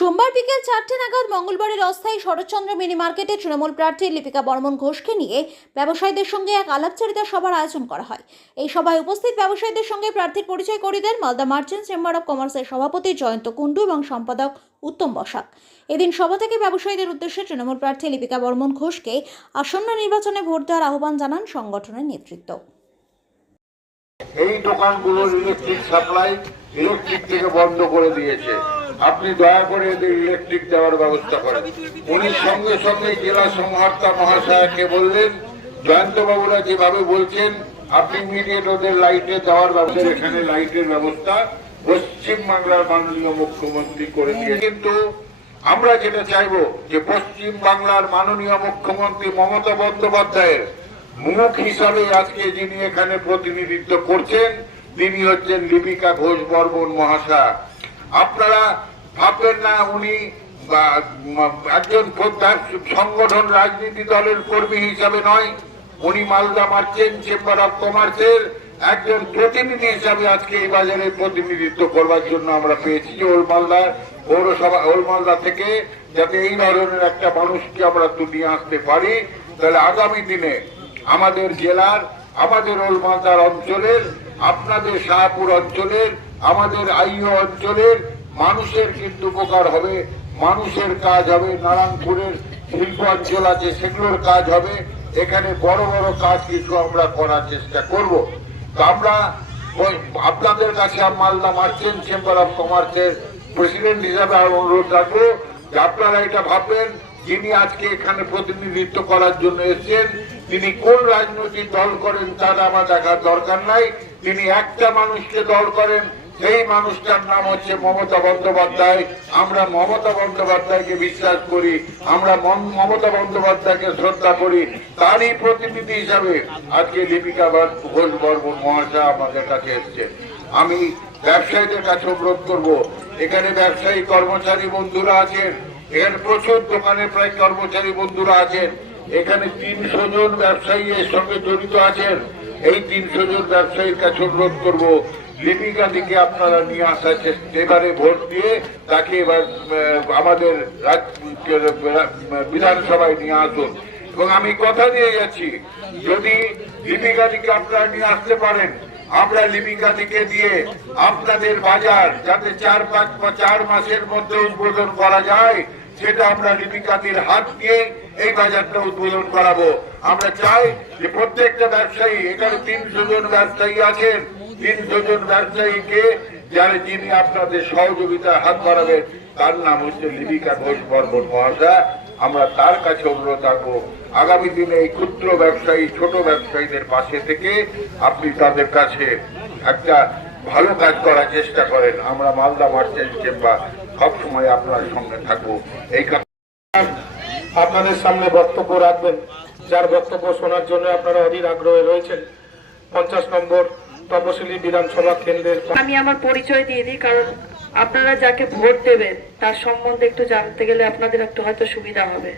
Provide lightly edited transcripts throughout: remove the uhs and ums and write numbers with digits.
সোমবার বিকেল 4টে নাগাদ মঙ্গলবারের অস্থায়ী শরৎচন্দ্র মিনি মার্কেটে তৃণমূল প্রার্থী লিপিকা বর্মন ঘোষকে নিয়ে ব্যবসায়ীদের সঙ্গে এক আলাপচারিতা সভার আয়োজন করা হয়। এই সভায় উপস্থিত ব্যবসায়ীদের সঙ্গে প্রার্থীর পরিচয় করিয়ে দেন মালদা মার্চেন্টস চেম্বার অব কমার্সের সভাপতি জয়ন্ত কুণ্ডু এবং সম্পাদক উত্তম বসাক। এদিন সভা থেকে ব্যবসায়ীদের উদ্দেশ্যে তৃণমূল প্রার্থী লিপিকা বর্মন ঘোষকে আসন্ন নির্বাচনে ভোট দেওয়ার আহ্বান জানান সংগঠনের নেতৃত্ব। এই দোকানগুলোর ইলেকট্রিক সাপ্লাই ইলেকট্রিক থেকে বন্ধ করে দিয়েছে, আপনি দয়া করে এদের ইলেকট্রিক দেওয়ার ব্যবস্থা করেন। উনি সঙ্গে সঙ্গে জেলা সংহর্তা মহাশয়কে বললেন, জয়ন্ত বাবুরা যেভাবে বলছেন আপনি ইমিডিয়েট ওদের লাইটে দেওয়ার ব্যবস্থা, এখানে লাইটের ব্যবস্থা পশ্চিম বাংলার মাননীয় মুখ্যমন্ত্রী করে দিয়ে। কিন্তু আমরা যেটা চাইবো যে পশ্চিম বাংলার মাননীয় মুখ্যমন্ত্রী মমতা বন্দ্যোপাধ্যায়ের মুখ হিসাবে আজকে যিনি এখানে প্রতিনিধিত্ব করছেন তিনি হচ্ছেন লিপিকা ঘোষ বর্মন মহাশয়। আপনারা ভাববেন না উনি একজন সংগঠন রাজনীতি দলের কর্মী হিসাবে নয়, উনি মালদা মার্চেন্ট চেম্বার অব কমার্সের একজন প্রতিনিধি হিসাবে আজকে এই বাজারে প্রতিনিধিত্ব করবার জন্য আমরা পেয়েছি যে ওলমালদা পৌরসভা ওলমালদা থেকে যাতে এই ধরনের একটা মানুষকে আমরা তুলে আসতে পারি, তাহলে আগামী দিনে আমাদের জেলার, আমাদের ওলমালদার অঞ্চলের, আপনাদের শাহপুর অঞ্চলের, আমাদের আইও অঞ্চলের মানুষের কিন্তু উপকার হবে, মানুষের কাজ হবে। নারায়ণপুরের শিল্প অঞ্চল আছে সেগুলোর কাজ হবে, এখানে বড় বড় কাজ কিছু আমরা করার চেষ্টা করব। তো আমরা আপনাদের কাছে মালদা মার্চেন্ট চেম্বার অব কমার্সের প্রেসিডেন্ট হিসাবে অনুরোধ রাখবো যে আপনারা এটা ভাববেন যিনি আজকে এখানে প্রতিনিধিত্ব করার জন্য এসেছেন তিনি কোন রাজনৈতিক দল করেন তার আমার দেখার দরকার নাই। তিনি একটা মানুষকে দল করেন, সেই মানুষটার নাম হচ্ছে মমতা বন্দ্যোপাধ্যায়। আমরা মমতা বন্দ্যোপাধ্যায়কে বিশ্বাস করি, আমরা মমতা বন্দ্যোপাধ্যায়কে শ্রদ্ধা করি। তারই প্রতিনিধি হিসাবে আজকে লিপিকা ঘোষ বর্মন মহাশয় আমাদের কাছে এসছে। আমি ব্যবসায়ীদের কাছে অনুরোধ করব, এখানে ব্যবসায়ী কর্মচারী বন্ধুরা আছেন, এখানে প্রচুর দোকানে প্রায় কর্মচারী বন্ধুরা আছেন, এখানে 300 জন ব্যবসায়ী এর সঙ্গে জড়িত আছেন। এই 300 জন ব্যবসায়ীর কাছে অনুরোধ করব লিপিকা দিকে আপনারা নিয়ে আসার চেষ্টা, এবারে ভোট দিয়ে তাকে এবার আমাদের বিধানসভায় নিয়ে আসুন। এবং আমি কথা দিয়ে যাচ্ছি যদি লিপিকা দিকে আপনারা নিয়ে আসতে পারেন, আমরা লিপিকা দিকে দিয়ে আপনাদের বাজার যাতে 4 মাসের মধ্যে উদ্বোধন করা যায় সেটা আমরা লিপিকাদের হাত দিয়ে এই বাজারটা উদ্বোধন করাবো। আমরা চাই যে প্রত্যেকটা ব্যবসায়ী, এখানে 300 জন ব্যবসায়ী আছেন, 300 জন ব্যবসায়ীকে যিনি আপনাদের সহযোগিতায় হাত বাড়াবেন তার নাম হচ্ছে লিপিকা ঘোষ বর্মন মহাশয়। আমরা তার কাছে অনুরোধ রাখবো আগামী দিনে এই ক্ষুদ্র ব্যবসায়ী, ছোট ব্যবসায়ীদের পাশে থেকে আপনি তাদের কাছে একটা ভালো কাজ করার চেষ্টা করেন। আমরা মালদা মার্চেন্ট চেম্বার সবসময় আপনার সঙ্গে থাকবো। এই আপনাদের সামনে বক্তব্য রাখবেন, যার বক্তব্য শোনার জন্য আপনারা অধীর আগ্রহে রয়েছেন। 50 নম্বর তপশিলি বিধানসভা কেন্দ্রের। আমি আমার পরিচয় দিয়ে দিই, কারণ আপনারা যাকে ভোট দেবেন তার সম্বন্ধে একটু জানতে গেলে আপনাদের একটু হয়তো সুবিধা হবে।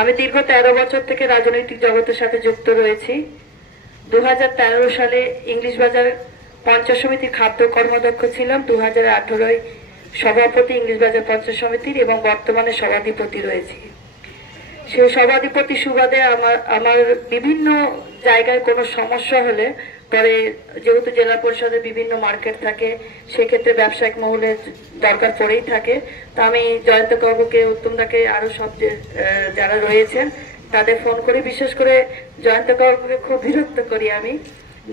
আমি দীর্ঘ 13 বছর থেকে রাজনৈতিক জগতের সাথে যুক্ত রয়েছি। 2013 সালে ইংলিশ বাজার পঞ্চায়েত সমিতির খাদ্য কর্মদক্ষ ছিলাম, 2018 সভাপতি ইংলিশ বাজার পঞ্চায়েত সমিতির এবং বর্তমানে সভাধিপতি রয়েছি। সেই সভাধিপতি সুবাদে আমার বিভিন্ন জায়গায় কোনো সমস্যা হলে পরে, যেহেতু জেলা পরিষদের বিভিন্ন মার্কেট থাকে সেক্ষেত্রে ব্যবসায়িক মহলের দরকার পড়েই থাকে। তো আমি জয়ন্ত কাকুকে, উত্তমদাকে, আরো সব যারা রয়েছেন তাদের ফোন করে, বিশেষ করে জয়ন্ত কাকুকে খুব বিরক্ত করি আমি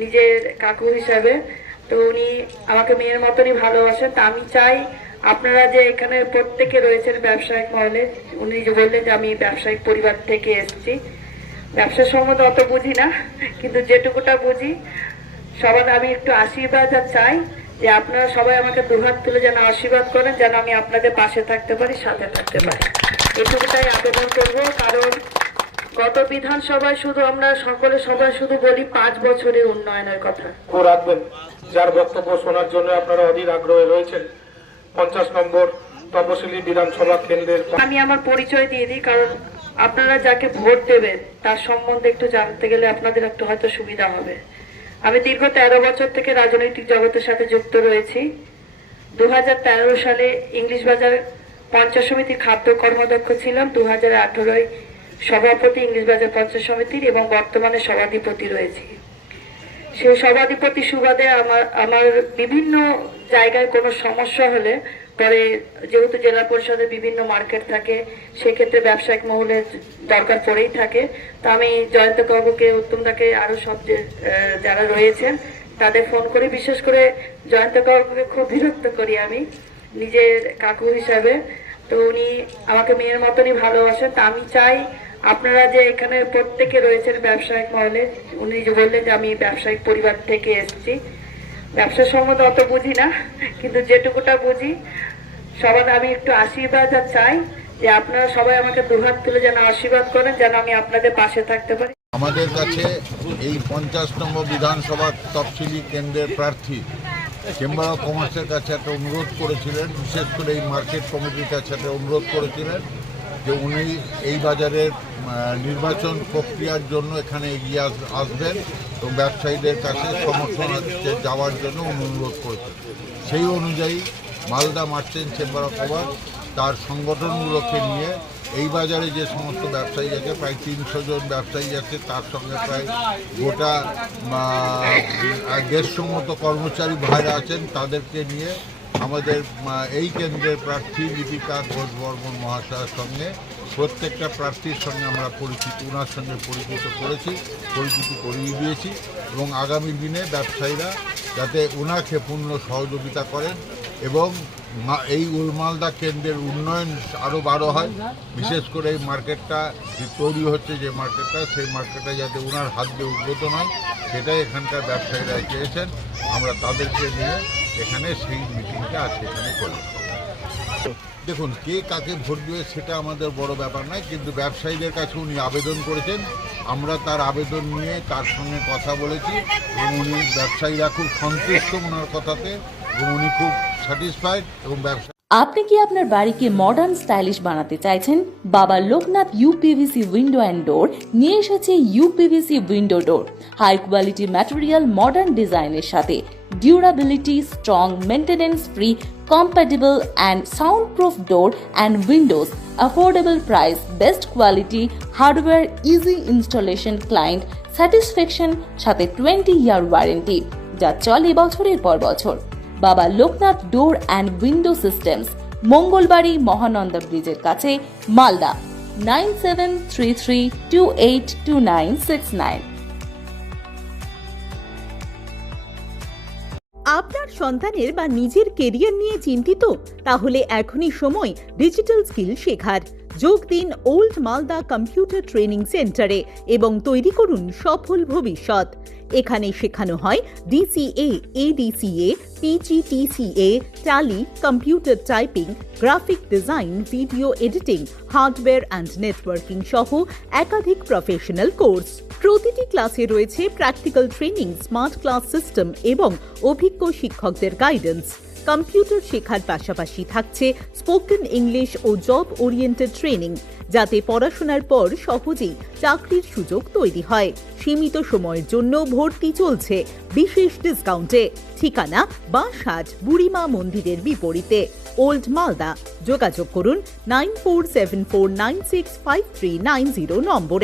নিজের কাকু হিসাবে। তো উনি আমাকে মেয়ের মতনই ভালোবাসেন। তা আমি চাই আপনারা যে এখানে প্রত্যেকে রয়েছেন ব্যবসায়িক মহলে, উনি যে বললেন যে আমি ব্যবসায়িক পরিবার থেকে এসেছি, ব্যবসা সম্বন্ধে অত বুঝি না, কিন্তু যেটুকুটা বুঝি সবার আমি একটু আশীর্বাদ চাই যে আপনারা সবাই আমাকে দুহাত তুলে যেন আশীর্বাদ করেন, যেন আমি আপনাদের পাশে থাকতে পারি, সাথে থাকতে পারি, এটুকুটাই আবেদন করব। কারণ গত বিধানসভায় শুধু আমরা সকলে সবাই শুধু বলি 5 বছরের উন্নয়নের কথা রাখবেন, যার বক্তব্য শোনার জন্য আপনারা অধীর আগ্রহে রয়েছেন। 50 নম্বর তপশিলি বিধানসভা কেন্দ্রের। আমি আমার পরিচয় দিয়ে দিই, কারণ আপনারা যাকে ভোট দেবেন তার সম্বন্ধে একটু জানতে গেলে আপনাদের একটু হয়তো সুবিধা হবে। আমি দীর্ঘ 13 বছর থেকে রাজনৈতিক জগতের সাথে যুক্ত রয়েছি। 2013 সালে ইংলিশ বাজার পঞ্চায়েত সমিতির খাদ্য কর্মদক্ষ ছিলাম। 2018 সভাপতি ইংলিশ বাজার পঞ্চায়েত সমিতির এবং বর্তমানে সভাধিপতি রয়েছি। সেই সভাধিপতি সুবাদে আমার বিভিন্ন জায়গায় কোনো সমস্যা হলে পরে, যেহেতু জেলা পরিষদের বিভিন্ন মার্কেট থাকে, সেক্ষেত্রে ব্যবসায়িক মহলের দরকার পড়েই থাকে। তো আমি জয়ন্ত কাকুকে, উত্তমদাকে, আরো সব যারা রয়েছেন তাদের ফোন করে, বিশেষ করে জয়ন্ত কাকুকে খুব বিরক্ত করি আমি নিজের কাকু হিসাবে। তো উনি আমাকে মেয়ের মতনই ভালোবাসেন। তা আমি চাই আপনারা যে এখানে প্রত্যেকে রয়েছেন ব্যবসায়িক মহলে, উনি যে বললেন যে আমি ব্যবসায়িক পরিবার থেকে এসেছি, ব্যবসা সম্বন্ধে অত বুঝি না, কিন্তু যেটুকুটা বুঝি সবার আমি একটু আশীর্বাদ চাই যে আপনারা সবাই আমাকে দুহাত তুলে যেন আশীর্বাদ করেন, যেন আমি আপনাদের পাশে থাকতে পারি। আমাদের কাছে এই 50 নম্বর বিধানসভা তফসিলি কেন্দ্রের প্রার্থী চেম্বার অফ কমার্সের কাছে একটা অনুরোধ করেছিলেন, বিশেষ করে এই মার্কেট কমিটির কাছে একটা অনুরোধ করেছিলেন যে উনি এই বাজারের নির্বাচন প্রক্রিয়ার জন্য এখানে এগিয়ে আসবেন এবং ব্যবসায়ীদের কাছে সমর্থন যাওয়ার জন্য অনুরোধ করেছেন। সেই অনুযায়ী Malda merchant chamber of commerce তার সংগঠনগুলোকে নিয়ে এই বাজারে যে সমস্ত ব্যবসায়ী আছে, প্রায় 300 জন ব্যবসায়ী আছে, তার সঙ্গে প্রায় গোটা 150 মতো কর্মচারী ভাইরা আছেন, তাদেরকে নিয়ে আমাদের এই কেন্দ্রের প্রার্থী লিপিকা ঘোষ বর্মন মহাশয়ের সঙ্গে প্রত্যেকটা প্রার্থীর সঙ্গে আমরা ওনার সঙ্গে পরিচিতি করিয়ে দিয়েছি এবং আগামী দিনে ব্যবসায়ীরা যাতে ওনাকে পূর্ণ সহযোগিতা করেন এবং এই উলমালদা কেন্দ্রের উন্নয়ন আরও বাড়ো হয়। বিশেষ করে এই মার্কেটটা যে তৈরি হচ্ছে, যে মার্কেটটা, সেই মার্কেটটা যাতে ওনার হাত দিয়ে উদ্বোধন হয়, সেটাই এখানকার ব্যবসায়ীরা চেয়েছেন। আমরা তাদেরকে নিয়ে এখানে সেই মিটিংটা আজকে এখানে করি। দেখুন, কে কাকে ভোট দেবে সেটা আমাদের বড় ব্যাপার নয়, কিন্তু ব্যবসায়ীদের কাছে উনি আবেদন করেছেন, আমরা তার আবেদন নিয়ে তার সঙ্গে কথা বলেছি এবং উনি ব্যবসায়ীরা খুব সন্তুষ্ট ওনার কথাতে এবং উনি খুব স্যাটিসফাইড এবং ব্যবসা। আপনি কি আপনার বাড়িকে মডার্ন স্টাইলিশ বানাতে চাইছেন? বাবা Loknath uPVC window and door নিয়ে এসেছে ইউপিভিসি উইন্ডো ডোর, হাই কোয়ালিটি ম্যাটেরিয়াল, মডার্ন ডিজাইনের সাথে durability, strong, maintenance free, compatible and soundproof door and windows, affordable price, best quality, hardware, easy installation, client satisfaction, সাথে 20-year warranty যা চলে বছরের পর বছর। বাবা Loknath door and window systems, Mangalbari Mahananda ব্রিজের কাছে, মালদা 9733282969। আপনার সন্তানের বা নিজের কেরিয়ার নিয়ে চিন্তিত? তাহলে এখনই সময় ডিজিটাল স্কিল শেখার। যোগ দিন ওল্ড মালদা কম্পিউটার ট্রেনিং সেন্টারে এবং তৈরি করুন সফল ভবিষ্যৎ। এখানে শেখানো হয় DCA, ADCA, PGTCA, tally, computer typing, graphic design, video editing, hardware and networking সহ একাধিক প্রফেশনাল কোর্স। প্রতিটি ক্লাসে রয়েছে practical training, smart class system এবং অভিজ্ঞ শিক্ষকদের গাইডেন্স। কম্পিউটার শেখার পাশাপাশি থাকছে স্পোকেন ইংলিশ ও জব ওরিয়েন্টেড ট্রেনিং, যাতে পড়াশোনার পর সহজেই চাকরির সুযোগ তৈরি হয়। সীমিত সময়ের জন্য ভর্তি চলছে বিশেষ ডিসকাউন্টে। ঠিকানা বাঁশহাট বুড়িমা মন্দিরের বিপরীতে, ওল্ড মালদা। যোগাযোগ করুন 9474965390 নম্বরে।